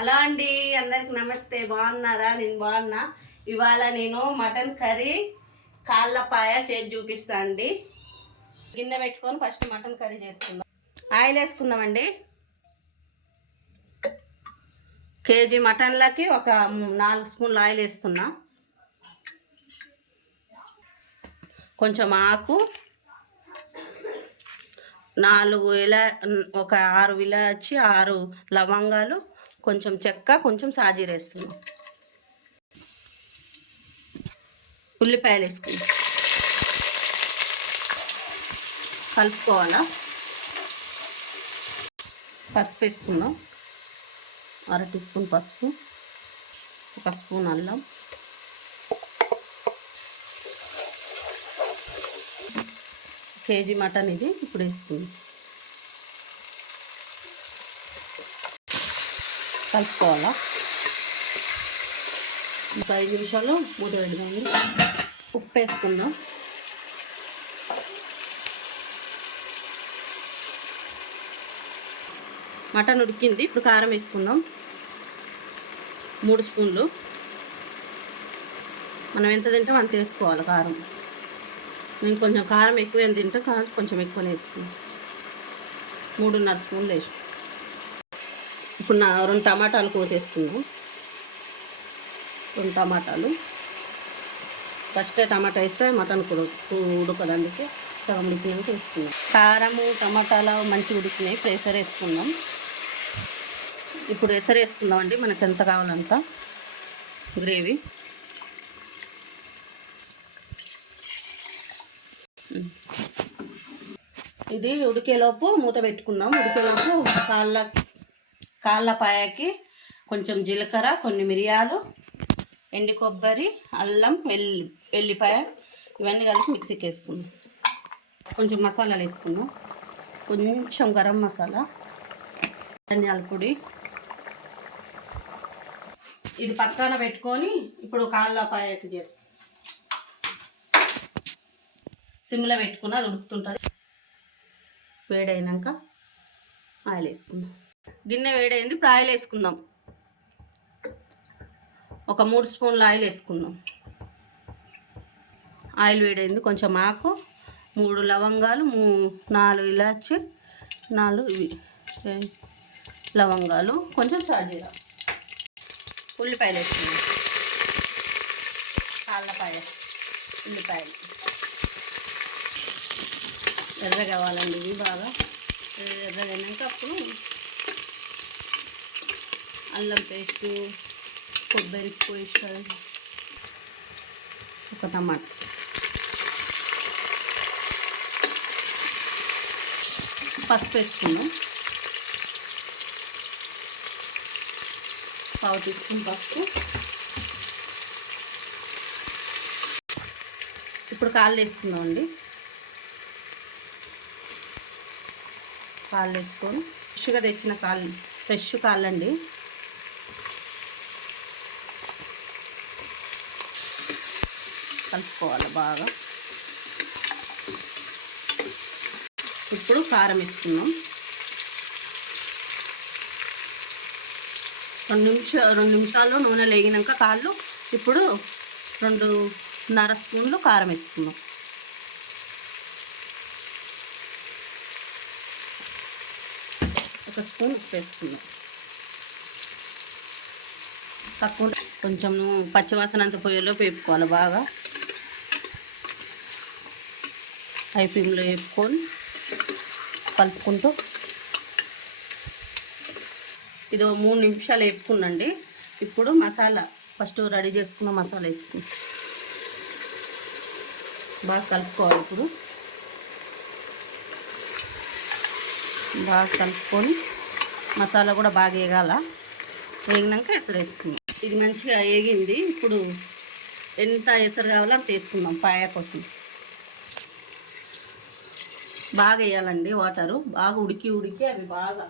Hello అండి, అందరికి నమస్తే. బాగున్నారా? నేను బాగున్నా. ఇవాళ నేను మటన్ కర్రీ కాళ్ళపాయ చేసి చూపిస్తా అండి. గిన్నె పెట్టుకొని ఫస్ట్ మటన్ కర్రీ చేసుకుందాం. ఆయిల్ వేసుకుందామండి. కేజీ మటన్లకి ఒక 4 స్పూన్లు ఆయిల్ వేస్తున్నా. కొంచెం ఆకు, 6 ఇలాచి, 6 లవంగాలు, కొంచెం చెక్క, కొంచెం సాజీర వేస్తున్నాం. ఉల్లిపాయలు వేసుకుందాం, కలుపుకోవాలా. పసుపు వేసుకుందాం, 1/2 టీ స్పూన్ పసుపు, 1 స్పూన్ అల్లం, కేజీ మటన్ ఇది. ఇప్పుడు వేసుకుందాం, కలుపుకోవాలా. 5 నిమిషాలు మూత పెడదాము. ఉప్పు వేసుకుందాం, మటన్ ఉడికింది. ఇప్పుడు కారం వేసుకుందాం, 3 స్పూన్లు. మనం ఎంత తింటాం అంత వేసుకోవాలి కారం. నేను కొంచెం కారం ఎక్కువ తింటా, కానీ కొంచెం ఎక్కువనే వేస్తున్నాను. 3.5 స్పూన్లు వేసి ఇప్పుడు 2 టమాటాలు కోసేసుకుందాం. 2 టమాటాలు. ఫస్ట్ టమాటా వేస్తే మటన్ ఉడకదు, అందుకే సగం ఉడికినాక వేసుకుందాం. కారము టమాటాలు మంచిగా ఉడికినాయి. ఇప్పుడు ఎసరు వేసుకుందాం. ఇప్పుడు ఎసరు వేసుకుందాం అండి, మనకు ఎంత కావాలంత గ్రేవీ. ఇది ఉడికేలోపు మూత పెట్టుకుందాం. ఉడికేలోపు కాళ్ళపాయకి కొంచెం జీలకర్ర, కొన్ని మిరియాలు, ఎండు కొబ్బరి, అల్లం, వెల్లిపాయ ఇవన్నీ కలిపి మిక్సీకి వేసుకుందాం. కొంచెం మసాలాలు వేసుకుందాం. కొంచెం గరం మసాలా, ధనియాల పొడి. ఇది పక్కన పెట్టుకొని ఇప్పుడు కాళ్ళపాయకి చేస్తాం. సిమ్లో పెట్టుకుని అది ఉడుకుతుంటుంది. వేడైనాక ఆయిల్ వేసుకుందాం. గిన్నె వేడైంది. ఇప్పుడు ఆయిల్ వేసుకుందాం. ఒక 3 స్పూన్ల ఆయిల్ వేసుకుందాం. ఆయిల్ వేడైంది. కొంచెం ఆకు, 3 లవంగాలు, 4 ఇలాచి, 4 లవంగాలు, కొంచెం సాజీర, ఉల్లిపాయలు వేసుకుందాం. కాళ్ళపాయ ఉల్లిపాయలు ఎర్రగా కావాలండి. ఇవి బాగా ఎర్రగా అయినాక అప్పుడు అల్లం పేస్టు, కొబ్బరి పేస్ట్, ఒక టమాటా, పసుపు వేసుకుందాం. 1/4 టీ స్పూన్ పసుపు. ఇప్పుడు కాళ్ళు వేసుకుందామండి. కాళ్ళు వేసుకొని ఫ్రెష్గా తెచ్చిన ఫ్రెష్ కాళ్ళండి. కలుపుకోవాలి బాగా. ఇప్పుడు కారం వేసుకుందాం. 2 నిమిషాలు నూనె లేగినాక కాళ్ళు. ఇప్పుడు 2.5 స్పూన్లు కారం వేసుకుందాం. ఒక స్పూన్ ఉప్పు వేసుకుందాం. తక్కువ కొంచెం పచ్చివాసన అంత పొయ్యిలో వేపుకోవాలి బాగా. హై ఫ్లేమ్లో వేపుకొని కలుపుకుంటూ ఇది 3 నిమిషాలు వేపుకున్నాండి. ఇప్పుడు మసాలా ఫస్ట్ రెడీ చేసుకున్న మసాలా వేసుకుందాం. బాగా కలుపుకోవాలి. ఇప్పుడు బాగా కలుపుకొని మసాలా కూడా బాగా వేగాల. వేగినాక ఎసరు వేసుకుందాం. ఇది మంచిగా వేగింది. ఇప్పుడు ఎంత ఎసరు కావాలో అంత వేసుకుందాం. పాయ కోసం బాగా వేయాలండి. వాటరు బాగా ఉడికి అవి బాగా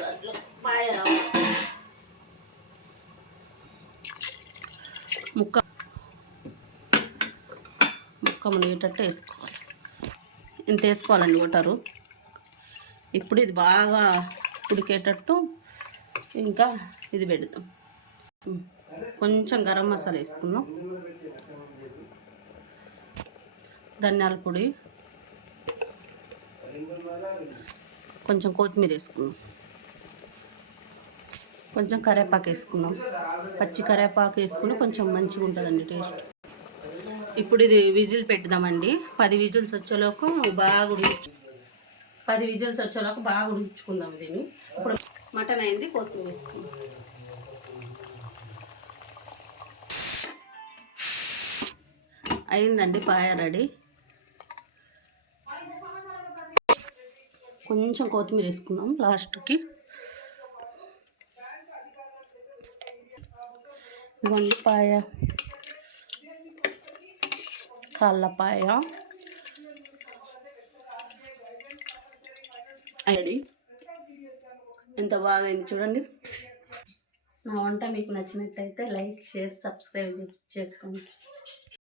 దాంట్లో పాయ రావాలి. ముక్క మునిగేటట్టు వేసుకోవాలి. ఇంత వేసుకోవాలండి వాటరు. ఇప్పుడు ఇది బాగా ఉడికేటట్టు ఇంకా ఇది పెడదాం. కొంచెం గరం మసాలా వేసుకుందాం, ధనియాల పొడి, కొంచెం కొత్తిమీర వేసుకుందాం, కొంచెం కరివేపాకు వేసుకుందాం. పచ్చి కరివేపాకు వేసుకుని కొంచెం మంచిగా ఉంటుందండి టేస్ట్. ఇప్పుడు ఇది విజిల్ పెట్టుదామండి. 10 విజిల్స్ వచ్చేలోపు బాగా 10 విజిల్స్ వచ్చేలోపు బాగా ఉడికించుకుందాం దీన్ని. ఇప్పుడు మటన్ అయింది, కొత్తిమీర వేసుకుందాం. అయిందండి పాయ రెడీ. కొంచెం కొత్తిమీర వేసుకుందాం లాస్ట్కి. ఇవన్నీ పాయ, కాళ్ళపాయ అది ఎంత బాగా అయింది చూడండి. నా వంట మీకు నచ్చినట్టయితే లైక్, షేర్, సబ్స్క్రైబ్ చేసుకోండి.